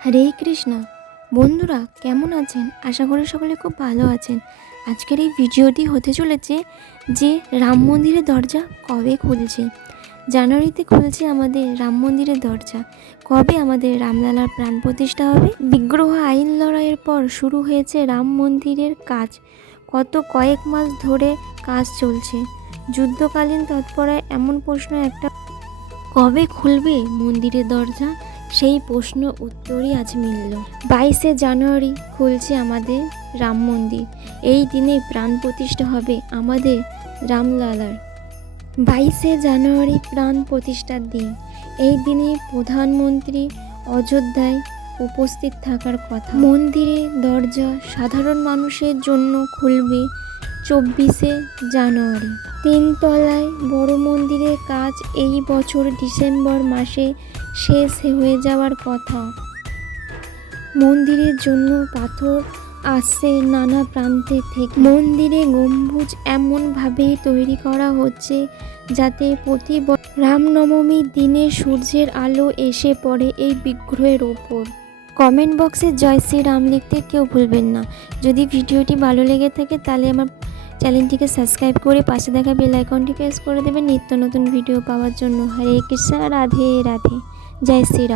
হরে কৃষ্ণ। বন্ধুরা কেমন আছেন? আশা করি সকলে খুব ভালো আছেন। আজকের এই ভিডিওটি হতে চলেছে যে রাম মন্দিরের দরজা কবে খুলছে। জানুয়ারিতে খুলছে আমাদের রাম মন্দিরের দরজা। কবে আমাদের রামলালার প্রাণ প্রতিষ্ঠা হবে? বিগ্রহ আইন লড়াইয়ের পর শুরু হয়েছে রাম মন্দিরের কাজ। কয়েক মাস ধরে কাজ চলছে। যুদ্ধকালীন তৎপরায় এমন প্রশ্ন একটা, কবে খুলবে মন্দিরের দরজা? সেই প্রশ্ন উত্তরই আজ মিলল। 22শে জানুয়ারি খুলছে আমাদের রাম মন্দির। এই দিনে প্রাণ প্রতিষ্ঠা হবে আমাদের রামলালার। 22শে জানুয়ারি প্রাণ প্রতিষ্ঠার দিন। এই দিনে প্রধানমন্ত্রী অযোধ্যায় উপস্থিত থাকার কথা। মন্দিরের দরজা সাধারণ মানুষের জন্য খুলবে 24শে জানুয়ারি। 3 তলায় বড় মন্দিরের কাজ এই বছর ডিসেম্বর মাসে শেষ হয়ে যাওয়ার কথা। মন্দিরের জন্য পাথর আসছে নানা প্রান্তে থেকে। মন্দিরে গম্বুজ এমনভাবেই তৈরি করা হচ্ছে যাতে প্রতি রামনবমীর দিনে সূর্যের আলো এসে পড়ে এই বিগ্রহের ওপর। কমেন্ট বক্সে জয় শ্রীরাম লিখতে কেউ ভুলবেন না। যদি ভিডিওটি ভালো লেগে থাকে তাহলে আমার চ্যানেলটিকে সাবস্ক্রাইব করে পাশে দেখা বেল আইকনটি প্রেস করে দেবেন নিত্য নতুন ভিডিও পাওয়ার জন্য। হরে কৃষ্ণ, রাধে রাধে, জয় শ্রীরাম।